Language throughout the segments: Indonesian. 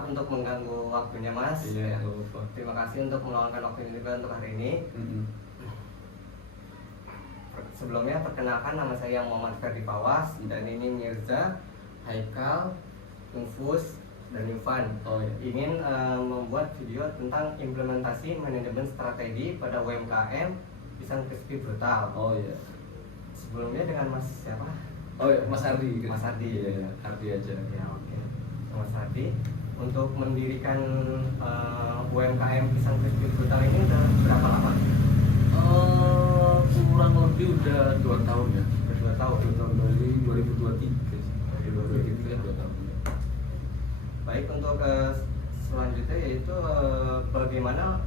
maaf untuk mengganggu waktunya Mas. Iya, Ya. apa. Terima kasih untuk meluangkan waktu ini juga untuk hari ini. Sebelumnya perkenalkan, nama saya Muhammad Ferdi Pawas dan ini Mirza, Haikal, Infus, dan Irfan. Ingin membuat video tentang implementasi manajemen strategi pada UMKM Pisang Crispy Brutal. Sebelumnya dengan Mas siapa? Mas Ardi. Mas Ardi. Iya, Ardi aja. Ya, oke. Mas Ardi, untuk mendirikan UMKM Pisang Crispy Brutal ini udah berapa lama? Kurang lebih udah 2 tahun ya. Udah 2 tahun. Dari 2023 sih. 2023 2 tahun. Baik, untuk selanjutnya yaitu bagaimana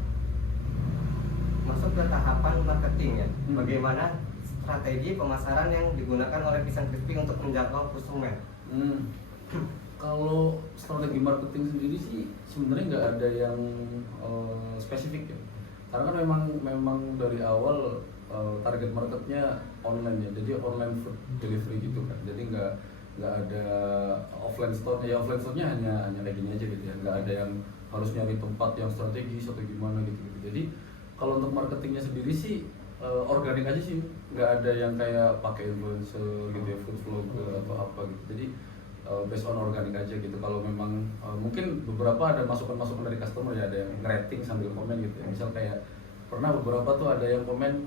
masuk ke tahapan marketing ya. Bagaimana strategi pemasaran yang digunakan oleh Pisang Crispy untuk menjangkau konsumen? Kalau strategi marketing sendiri sih sebenarnya nggak ada yang spesifik ya. Karena kan memang dari awal target marketnya online ya. Jadi online food delivery gitu kan. Jadi nggak ada offline store. Ya offline store-nya hanya kayak gini aja gitu ya. Nggak ada yang harus nyari tempat yang strategis atau gimana gitu. Jadi kalau untuk marketingnya sendiri sih organik aja sih, nggak ada yang kayak pakai influencer gitu ya, food vlogger atau apa gitu. Jadi based on organik aja gitu. Kalau memang mungkin beberapa ada masukan-masukan dari customer ya, ada yang rating sambil komen gitu ya. Misal kayak pernah beberapa tuh ada yang komen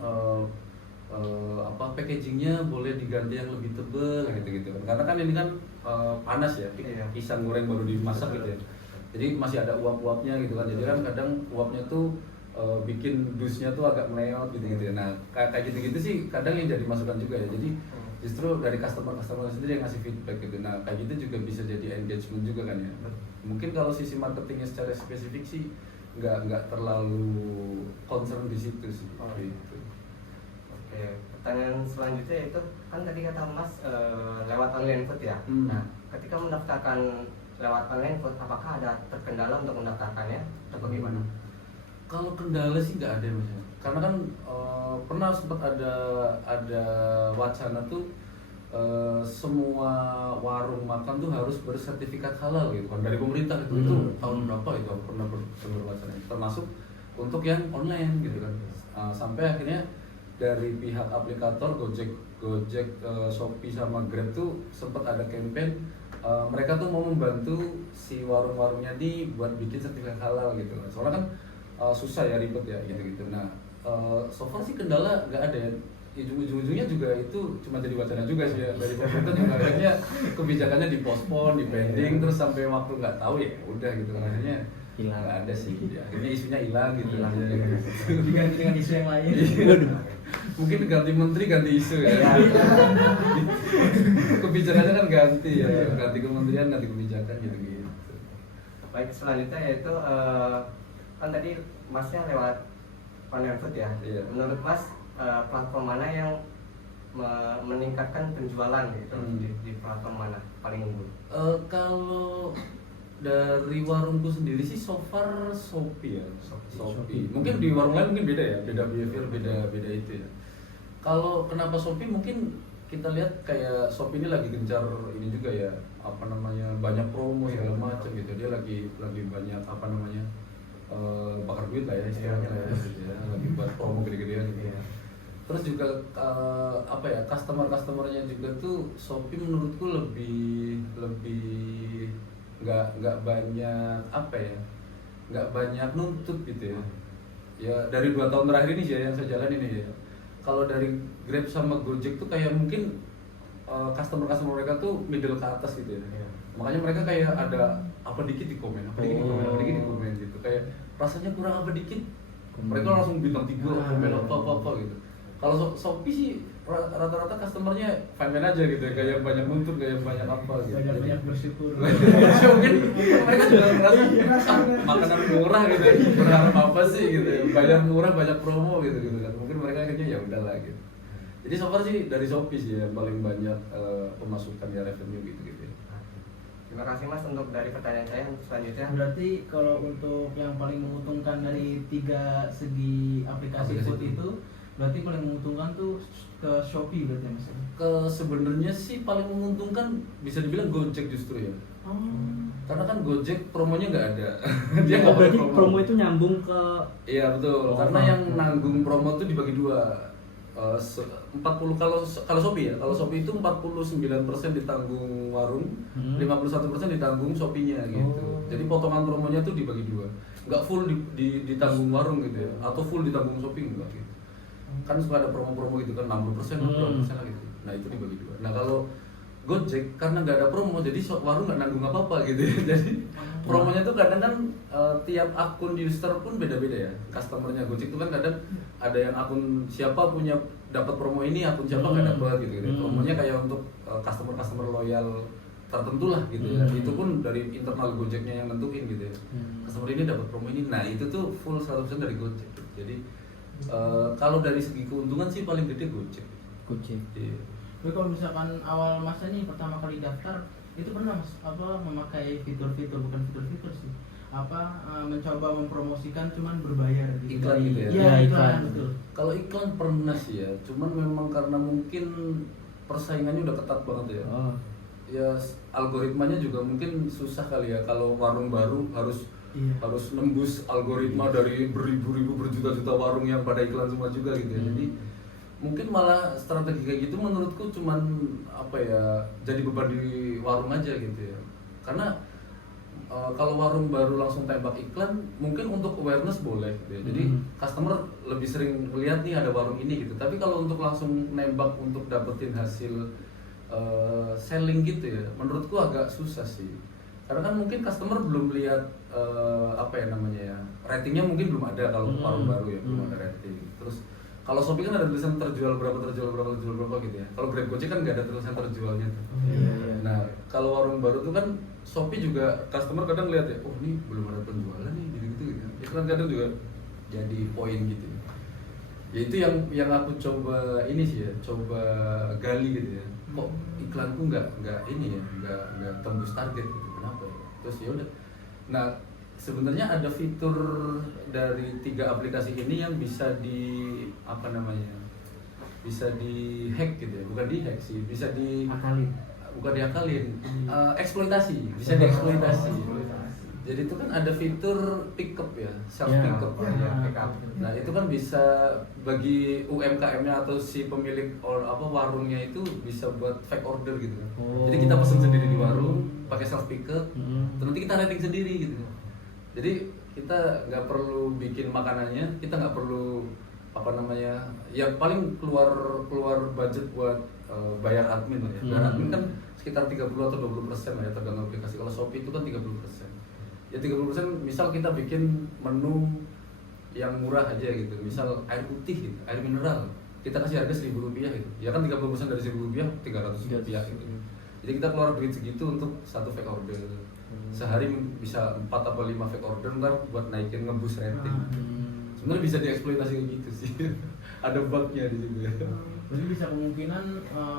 packagingnya boleh diganti yang lebih tebel gitu kan. Karena kan ini kan panas ya, pisang goreng baru dimasak gitu ya. Jadi masih ada uap-uapnya gitu kan. Jadi kan kadang uapnya tuh bikin dusnya tuh agak meleot gitu. Nah kayak gitu sih kadang yang jadi masukan juga ya. Jadi justru dari customer sendiri yang ngasih feedback gitu. Nah kayak gitu juga bisa jadi engagement juga kan ya. Mungkin kalau sisi marketingnya secara spesifik sih nggak terlalu concern di situ sih. Gitu. Oke, pertanyaan selanjutnya itu kan tadi kata Mas lewat online food ya. Nah, ketika mendaftarkan lewat online food, apakah ada terkendala untuk mendaftarkannya atau bagaimana? Kalau kendala sih nggak ada Mas. Karena kan pernah sempat ada wacana tuh semua warung makan tuh harus bersertifikat halal gitu kan dari pemerintah itu tahun berapa itu pernah berwacana, termasuk untuk yang online gitu kan. Sampai akhirnya dari pihak aplikator Gojek, Shopee sama Grab tuh sempat ada campaign mereka tuh mau membantu si warung-warungnya nih buat bikin sertifikat halal gitu kan. Soalnya kan susah ya, ribet ya gitu. Nah so far sih kendala nggak ada ya. Ujung-ujungnya juga itu cuma jadi wacana juga sih ya. Dari pemerintah juga akhirnya kebijakannya dipospon, dipending, terus sampai waktu nggak tahu ya udah gitu. Akhirnya hilang, nggak ada sih ya. Akhirnya isunya hilang gitu. Diganti dengan isu yang lain. Mungkin ganti menteri, ganti isu ya. Kebijakannya kan ganti ya, ganti kementerian, ganti kebijakan gitu. Baik, selanjutnya yaitu kan tadi Masnya lewat online food ya. Menurut Mas platform mana yang meningkatkan penjualan gitu di platform mana paling unggul? Kalau dari warungku sendiri sih so far Shopee ya. Shopee. Mungkin di warung lain mungkin beda ya, beda behavior, beda itu ya. Kalau kenapa Shopee, mungkin kita lihat kayak Shopee ini lagi gencar ini juga ya, banyak promo segala macam gitu. Dia lagi banyak bakar duit lah ya istilahnya lah ya, gitu ya. Lagi buat promo gede-gedean gitu ya. Terus juga customernya juga tuh Shopee menurutku lebih nggak banyak nggak banyak nuntut gitu ya. Ya dari 2 tahun terakhir ini sih yang saya jalan ini ya. Kalau dari Grab sama Gojek tuh kayak mungkin customer mereka tuh middle ke atas gitu ya. Makanya mereka kayak ada apa dikit di komen gitu. Kayak rasanya kurang apa dikit, mereka langsung bintang 3 komen apa gitu. Kalau Shopee sih rata-rata customernya fine aja gitu ya, kayak banyak nuntut, kayak banyak apa gitu. Banyak bersyukur. Mungkin mereka juga ngerasa makanan murah gitu, berharap apa sih gitu ya, bayar murah banyak promo gitu kan. Mungkin mereka akhirnya ya udahlah gitu. Jadi so far sih dari Shopee sih yang paling banyak pemasukan ya, revenue gitu ya. Terima kasih Mas untuk dari pertanyaan saya. Selanjutnya berarti kalau untuk yang paling menguntungkan dari 3 segi aplikasi food itu berarti paling menguntungkan tuh ke Shopee berarti Mas? Sebenarnya sih paling menguntungkan bisa dibilang Gojek justru ya. Karena kan Gojek promonya nggak ada. Dia nggak pakai berarti promo itu nyambung ke Iya betul. Oh, Karena yang oke. nanggung promo itu dibagi dua. 40 kalau Shopee ya. Kalau Shopee itu 49% ditanggung warung, 51% ditanggung Shopee-nya gitu. Oh. Jadi potongan promonya tuh dibagi dua. Nggak full ditanggung warung gitu ya, atau full ditanggung Shopee enggak gitu. Kan suka ada promo-promo gitu kan 60% atau 20% lah gitu. Nah, itu dibagi dua. Nah, kalau Gojek karena nggak ada promo, jadi warung nggak nanggung apa-apa gitu ya. Jadi promonya tuh kadang kan tiap akun user pun beda-beda ya. Customernya Gojek tuh kan kadang ada yang akun siapa punya dapat promo ini, akun siapa nggak dapat gitu. Promonya kayak untuk customer loyal tertentu lah gitu ya. Itu pun dari internal Gojeknya yang nentuin gitu ya. Customer ini dapat promo ini. Nah, itu tuh full 100% dari Gojek. Jadi kalau dari segi keuntungan sih paling gede Gojek. Gojek. Iya. Tapi kalau misalkan awal masa nih pertama kali daftar itu pernah mas memakai fitur-fitur, bukan fitur-fitur sih, mencoba mempromosikan cuman berbayar gitu. Iklan gitu ya? Iya, Ya, iklan, iklan. betul. Kalau iklan pernah sih ya, cuman memang karena mungkin persaingannya udah ketat banget ya. Oh. Ya algoritmanya juga mungkin susah kali ya kalau warung baru harus Iya. harus nembus algoritma dari beribu-ribu berjuta-juta warung yang pada iklan semua juga gitu ya. Jadi mungkin malah strategi kayak gitu menurutku cuman apa ya, jadi beban di warung aja gitu ya. Karena kalau warung baru langsung tembak iklan mungkin untuk awareness boleh gitu ya. Jadi customer lebih sering melihat nih ada warung ini gitu. Tapi kalau untuk langsung nembak untuk dapetin hasil selling gitu ya, menurutku agak susah sih. Karena kan mungkin customer belum lihat apa ya namanya ya, ratingnya mungkin belum ada kalau warung baru ya, belum ada rating. Terus kalau Shopee kan ada tulisan terjual berapa gitu ya. Kalau Grab Gojek kan nggak ada tulisan terjualnya tuh. Nah, kalau warung baru tuh kan Shopee juga customer kadang lihat ya, oh ini belum ada penjualan nih gitu-gitu gitu. Iklan kadang juga jadi poin gitu. Ya itu yang aku coba ini sih ya, coba gali gitu ya. Kok iklanku nggak ini ya, nggak tembus target gitu. Kenapa ya? Terus ya udah. Nah, sebenarnya ada fitur dari 3 aplikasi ini yang bisa bisa di hack gitu ya, bukan di hack sih, bisa bukan diakalin, eksploitasi, bisa dieksploitasi. Jadi itu kan ada fitur pickup ya, self pickup. Nah itu kan bisa bagi UMKM-nya atau si pemilik warungnya itu bisa buat fake order gitu kan. Jadi kita pesen sendiri di warung, pakai self pickup, terus nanti kita rating sendiri gitu. Jadi kita nggak perlu bikin makanannya, kita nggak perlu ya paling keluar budget buat bayar admin lah ya. Bayar admin kan sekitar 30 atau 20% lah ya tergantung aplikasi. Kalau Shopee itu kan 30%. Ya 30% misal kita bikin menu yang murah aja gitu, misal air putih gitu, air mineral, kita kasih harga Rp1.000 gitu. Ya kan 30% dari Rp1.000 Rp300 gitu. Jadi kita keluar duit segitu untuk satu fake order. Sehari bisa 4 atau 5 fake order ntar buat naikin ngebus rating. Sebenarnya bisa dieksploitasi kayak gitu sih. Ada bugnya di situ ya. Jadi bisa kemungkinan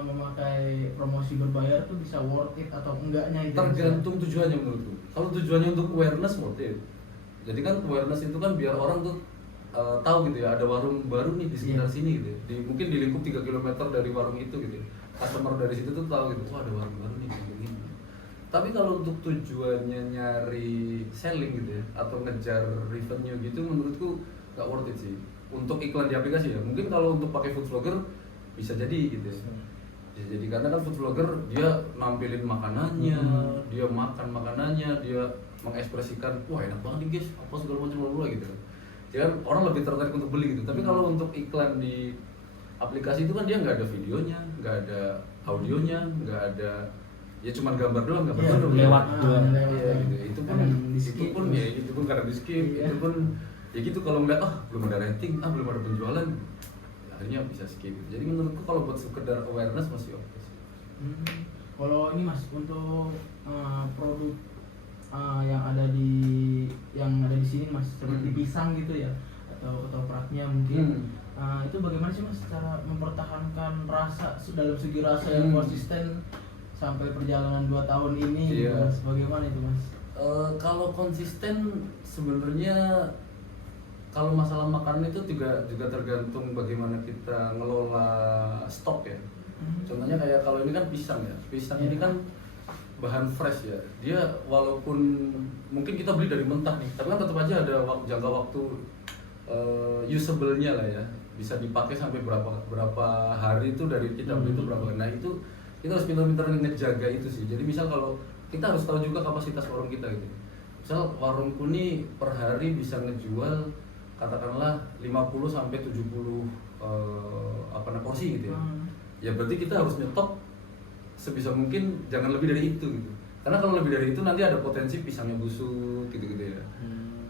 memakai promosi berbayar tuh bisa worth it atau enggaknya itu. Tergantung tujuannya menurutku. Kalau tujuannya untuk awareness worth it. Jadi kan awareness itu kan biar orang tuh tahu gitu ya, ada warung baru nih di sekitar sini gitu. Mungkin di lingkup 3 km dari warung itu gitu. Customer dari situ tuh tahu gitu, wah ada warung baru nih gini. Tapi kalau untuk tujuannya nyari selling gitu ya, atau ngejar revenue gitu, menurutku nggak worth it sih. Untuk iklan di aplikasi ya, mungkin kalau untuk pakai food vlogger bisa jadi gitu ya. Ya, jadi karena kan food vlogger dia nampilin makanannya, dia makan makanannya, dia mengekspresikan, wah enak banget nih guys, apa segala macam gitu. Jadi kan orang lebih tertarik untuk beli gitu. Tapi kalau untuk iklan di aplikasi itu kan dia nggak ada videonya, nggak ada audionya, nggak ada, ya cuma gambar doang, gambar doang lewat doang. Iya gitu. Itu pun karena di skip, itu pun ya gitu. Kalau ngeliat belum ada rating, belum ada penjualan, akhirnya bisa skip. Jadi menurutku kalau buat sekedar awareness masih oke sih. Kalau ini mas untuk produk yang ada di sini mas, seperti pisang gitu ya, atau ketopraknya mungkin. Itu bagaimana sih mas cara mempertahankan rasa dalam segi rasa yang konsisten sampai perjalanan 2 tahun ini gitu, Iya. mas? Bagaimana itu mas? Kalau konsisten sebenarnya kalau masalah makanan itu juga tergantung bagaimana kita ngelola stok ya. Contohnya kayak kalau ini kan pisang ya, pisang ini kan bahan fresh ya, dia walaupun mungkin kita beli dari mentah nih, tapi kan tetap aja ada jangka waktu usable-nya lah ya, bisa dipakai sampai berapa hari itu dari kita beli itu berapa. Nah itu kita harus pintar-pintar ngejaga itu sih. Jadi misal kalau kita harus tahu juga kapasitas warung kita gitu. Misal warungku nih per hari bisa ngejual katakanlah 50 sampai 70 porsi gitu ya. Ya berarti kita harus nyetok sebisa mungkin jangan lebih dari itu gitu. Karena kalau lebih dari itu nanti ada potensi pisangnya busuk gitu-gitu ya.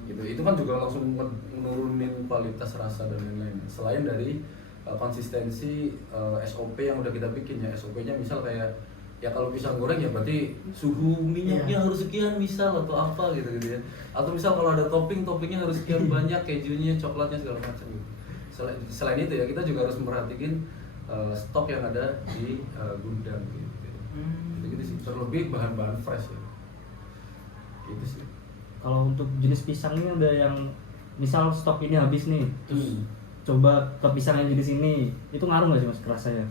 Gitu. Itu kan juga langsung menurunin kualitas rasa dan lain-lain. Selain dari konsistensi SOP yang udah kita bikin ya. SOP-nya misal kayak ya kalau pisang goreng ya berarti suhu minyaknya harus sekian misal atau apa gitu ya. Atau misal kalau ada toppingnya harus sekian banyak, kejunya, coklatnya segala macam gitu. Selain itu ya kita juga harus memperhatikan stok yang ada di gudang gitu. Gitu sih, terlebih bahan-bahan fresh ya. Gitu sih. Kalau untuk jenis pisang ini udah yang misal stok ini habis nih, terus coba ke pisang yang jenis ini, itu ngaruh nggak sih mas kerasanya?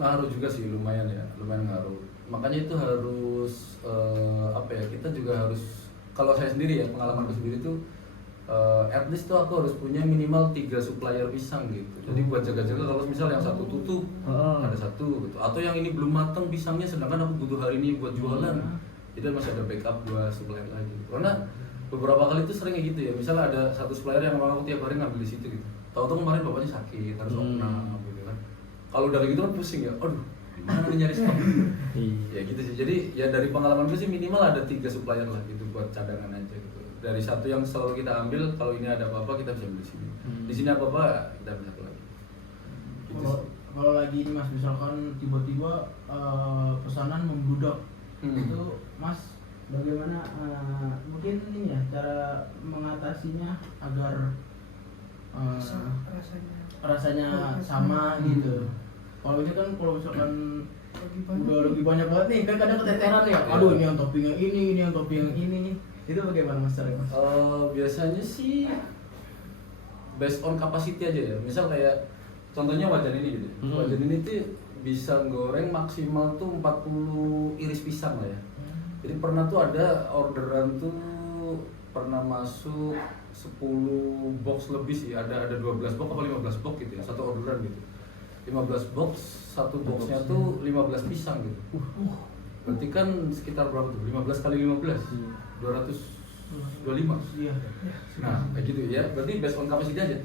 Ngaruh juga sih, lumayan ngaruh. Makanya itu harus kita juga harus, kalau saya sendiri ya, pengalamanku sendiri tuh at least tuh aku harus punya minimal 3 supplier pisang gitu. Jadi buat jaga-jaga kalau misal yang satu tutup, ada satu gitu. Atau yang ini belum matang pisangnya sedangkan aku butuh hari ini buat jualan. Jadi masih ada backup 2 supplier lagi. Karena beberapa kali itu sering kayak gitu ya. Misal ada satu supplier yang memang aku tiap hari ngambil di situ gitu. Tahu-tahu kemarin bapaknya sakit, harus opnam gitu kan. Kalau udah kayak gitu kan pusing ya. Aduh, gimana nyari stok? Ya gitu sih. Jadi ya dari pengalamanku sih minimal ada 3 supplier lah gitu buat cadangan aja gitu. Dari satu yang selalu kita ambil, kalau ini ada apa-apa kita bisa ambil di sini. Di sini apa-apa kita ambil satu lagi. Gitu sih. Kalau lagi ini mas misalkan tiba-tiba pesanan membludak, itu mas bagaimana mungkin ini ya cara mengatasinya agar rasanya sama gitu. Kalau ini kan kalau misalkan udah lebih banyak banget nih kan kadang keteteran ya. Aduh ini yang topping yang ini yang topping yang ini. Itu bagaimana mas caranya mas? Biasanya sih based on capacity aja ya. Misal kayak contohnya wajan ini gitu. Wajan ini tuh bisa goreng maksimal tuh 40 iris pisang lah ya. Jadi pernah tuh ada orderan tuh pernah masuk 10 box lebih sih. Ada 12 box apa 15 box gitu ya. Satu orderan gitu. 15 box, satu boxnya tuh 15 pisang gitu. Berarti kan sekitar berapa tuh? 15 kali 15? 225. Iya. Nah, kayak gitu ya. Berarti based on capacity aja.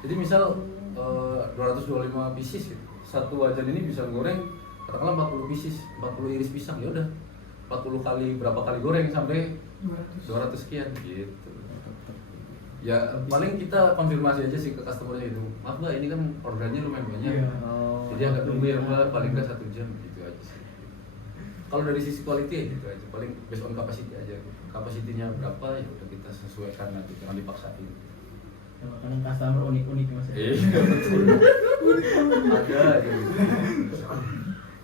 Jadi misal 225 pieces gitu. Satu wajan ini bisa goreng katakanlah 40 pieces, 40 iris pisang ya udah. 40 kali berapa kali goreng sampai 200 sekian gitu. Ya paling kita konfirmasi aja sih ke customernya itu. Maaf Mbak, ini kan orderannya lumayan banyak. Jadi agak tunggu ya Mbak, paling nggak 1 jam gitu aja sih. Kalau dari sisi quality ya gitu aja, paling based on capacity aja. Kapasitinya berapa ya udah kita sesuaikan nanti, jangan dipaksain. Kadang customer unik-unik mas ya. Iya betul. Ada aja gitu.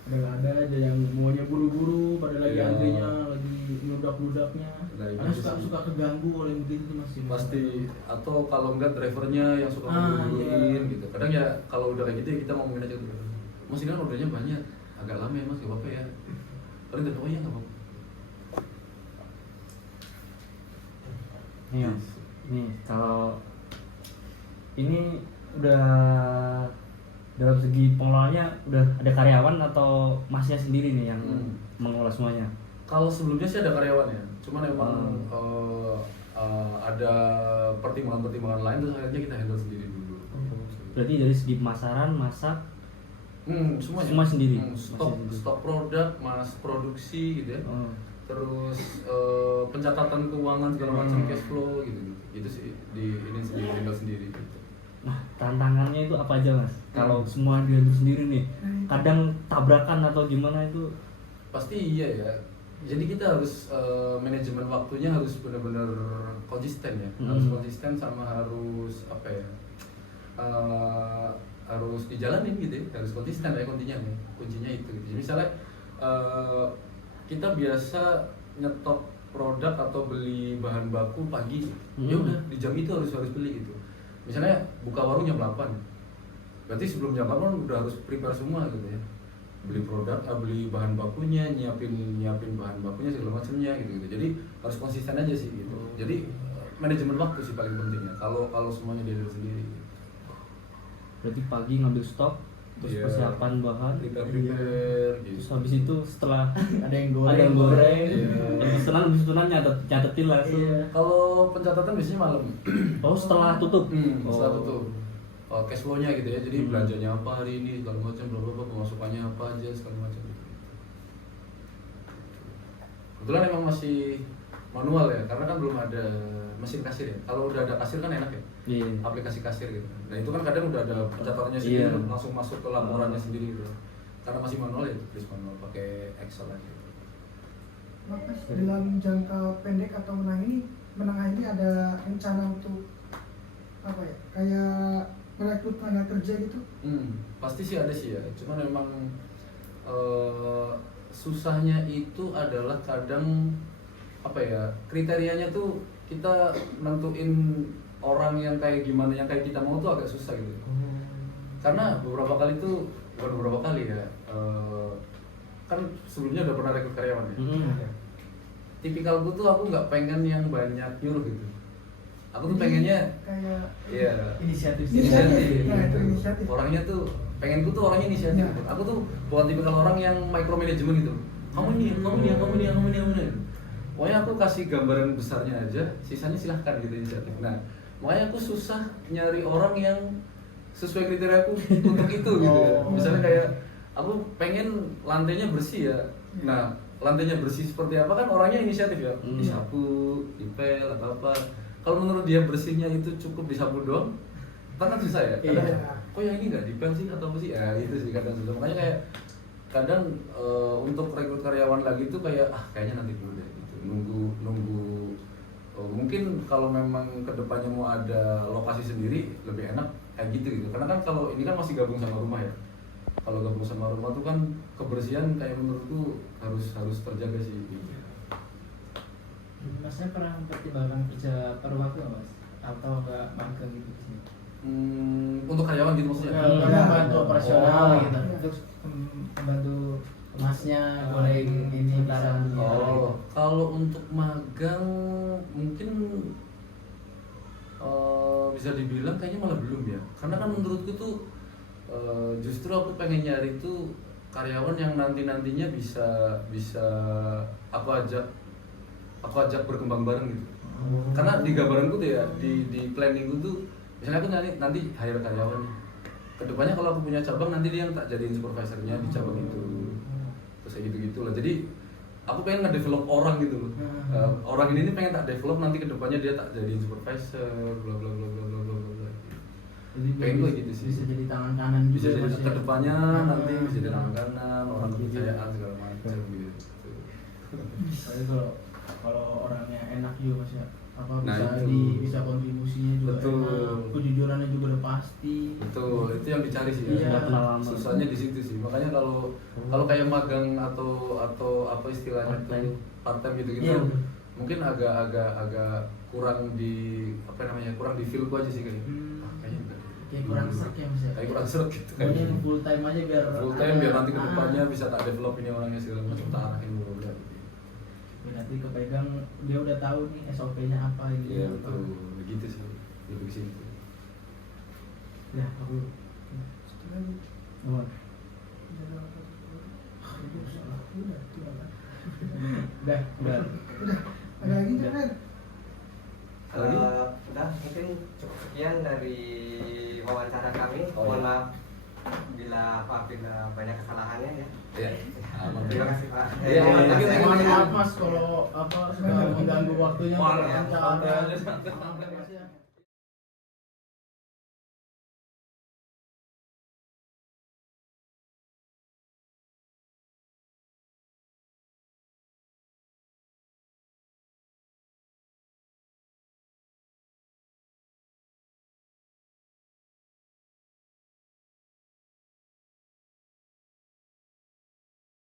Ada aja yang maunya buru-buru, pada lagi Iya. antrinya, lagi meludak-ludaknya. Nah, Karena gitu sih. suka keganggu oleh begitu mas. Pasti, atau kalau enggak drivernya yang suka ngeburu-buruin iya. gitu. Kadang ya kalau udah kayak gitu ya kita ngomongin aja tuh. Mas ini kan ordernya banyak, agak lama ya mas, gak apa-apa ya. Paling gak ya gak apa-apa. Nih mas, nih kalau ini udah dalam segi pengelolaannya udah ada karyawan atau masnya sendiri nih yang mengelola semuanya? Kalau sebelumnya sih ada karyawan ya, cuman emang ada pertimbangan-pertimbangan lain terus akhirnya kita handle sendiri dulu. Berarti dari segi pemasaran, masak, Semuanya. semua sendiri? Stok produk, mas produksi gitu ya. Terus pencatatan keuangan segala macam, cash flow gitu sih ini sendiri, handle sendiri gitu. Nah, tantangannya itu apa aja mas? Kalau semua diatur sendiri nih, kadang tabrakan atau gimana itu? Pasti iya ya. Jadi kita harus manajemen waktunya harus benar-benar konsisten ya. Harus konsisten sama harus apa ya? Harus dijalanin gitu ya. Harus konsisten ya kuncinya itu gitu. Jadi misalnya kita biasa nyetok produk atau beli bahan baku pagi, ya udah di jam itu harus beli gitu. Misalnya buka warung jam 8, berarti sebelum jam 8 udah harus prepare semua gitu ya. beli produk, beli bahan bakunya, nyiapin bahan bakunya segala macamnya gitu. Jadi harus konsisten aja sih gitu. Jadi manajemen waktu sih paling pentingnya. Kalau semuanya dia sendiri. Berarti pagi ngambil stok, terus Iya. persiapan bahan, Prepare gitu. terus habis itu setelah Ada yang goreng. ada yang goreng, Iya. pesanan nyatetin langsung. Iya. Kalau pencatatan biasanya malam. Oh setelah tutup. Setelah tutup. Cash flow-nya gitu ya. Jadi belanjanya apa hari ini segala macam, bla bla bla, pemasukannya apa aja segala macam gitu. Kebetulan emang masih manual ya, karena kan belum ada mesin kasir ya. Kalau udah ada kasir kan enak ya. Iya. Aplikasi kasir gitu. Nah itu kan kadang udah ada pencatatannya sendiri, Iya. langsung masuk ke laporannya sendiri gitu. Karena masih manual ya, tulis manual pakai Excel aja. Mas, dalam jangka pendek atau menengah ini ada rencana untuk apa ya, kayak merekrut tenaga kerja gitu? Pasti sih ada sih ya. Cuman memang susahnya itu adalah kadang apa ya, kriterianya tuh kita nentuin orang yang kayak gimana, yang kayak kita mau tuh agak susah gitu. Karena beberapa kali tuh, bukan beberapa kali ya, kan sebelumnya udah pernah rekrut karyawan ya. Tipikal gue tuh aku nggak pengen yang banyak nyuruh gitu. Aku tuh pengennya Kayak iya Inisiatif. inisiatif. Nah, itu inisiatif. Orangnya tuh pengen gue tuh orangnya inisiatif. Nah. Aku tuh bukan tipikal orang yang micromanagement gitu. Kamu ini, kamu ini, kamu ini, kamu ini, kamu ini. Pokoknya aku kasih gambaran besarnya aja, sisanya silahkan gitu inisiatif. Nah, makanya aku susah nyari orang yang sesuai kriteria aku untuk itu gitu ya. Misalnya kayak aku pengen lantainya bersih ya. Nah, lantainya bersih seperti apa kan orangnya inisiatif ya. Disapu, dipel atau apa. Kalau menurut dia bersihnya itu cukup disapu doang, kan susah ya. Kadang, Iya. kok yang ini nggak dipel sih atau apa sih? Ya itu sih kadang susah. Makanya kayak kadang untuk rekrut karyawan lagi tuh kayak kayaknya nanti dulu deh gitu. Nunggu mungkin kalau memang kedepannya mau ada lokasi sendiri lebih enak kayak gitu. Karena kan kalau ini kan masih gabung sama rumah ya. Kalau gabung sama rumah tuh kan kebersihan kayak menurutku harus terjaga sih. Masnya pernah pertimbangkan kerja paruh waktu nggak, Mas? Atau nggak magang gitu di sini? Untuk karyawan gitu maksudnya? Nggak bantu operasional Oh. gitu. Untuk membantu Masnya goreng ini barang. Oh, kalau untuk magang mungkin bisa dibilang kayaknya malah belum ya. Karena kan menurutku tuh justru aku pengen nyari tuh karyawan yang nantinya bisa aku ajak berkembang bareng gitu. Karena di gambaranku tuh ya, di planningku tuh misalnya aku nanti hire karyawan nih. Kedepannya kalau aku punya cabang nanti dia yang tak jadiin supervisornya di cabang itu. Terus kayak gitu-gitu lah. Jadi aku pengen nge-develop orang gitu loh. Orang ini pengen tak develop nanti kedepannya dia tak jadiin supervisor, bla bla bla bla bla bla bla. Jadi Pengen gue gitu sih. Bisa jadi tangan kanan juga. Bisa jadi Mas, ya? kedepannya nanti bisa jadi tangan kanan, orang kepercayaan segala macam gitu. Tapi kalau orangnya enak juga Mas ya. Apa Nah, bisa kontribusinya juga Betul. enak, kejujurannya juga udah pasti. Betul, itu yang dicari sih Iya. ya. Nggak kenal lama. Susahnya di situ sih. Makanya kalau kayak magang atau apa istilahnya Part-time. tuh part-time gitu-gitu Iya, betul. mungkin agak kurang di kurang di feel aja sih kayaknya. Kayaknya enggak. Kayak kurang serak ya Mas ya. Kayak kurang seret gitu Pokoknya kayaknya. yang full time aja biar Full time biar nanti ke Ah. depannya bisa tak develop ini orangnya segala macam, tak arahin dulu udah. Ya, nanti kepegang dia udah tahu nih SOP-nya apa gitu. Iya betul, begitu sih. Lebih ke situ. Ya, aku Satu lagi. Oh. Jalan apa tuh? Udah, itu apa? udah. Udah. Ada lagi nggak, Ren? Lagi? Udah mungkin cukup sekian dari wawancara kami. Oh, Mohon iya. maaf bila banyak kesalahannya ya. Iya. Aman. Terima kasih Pak. Iya, Terima mungkin kasih. Mohon maaf Mas kalau sudah mengganggu waktunya. Wah, Wawancara. santai aja, santai. Maaf, Mas, ya.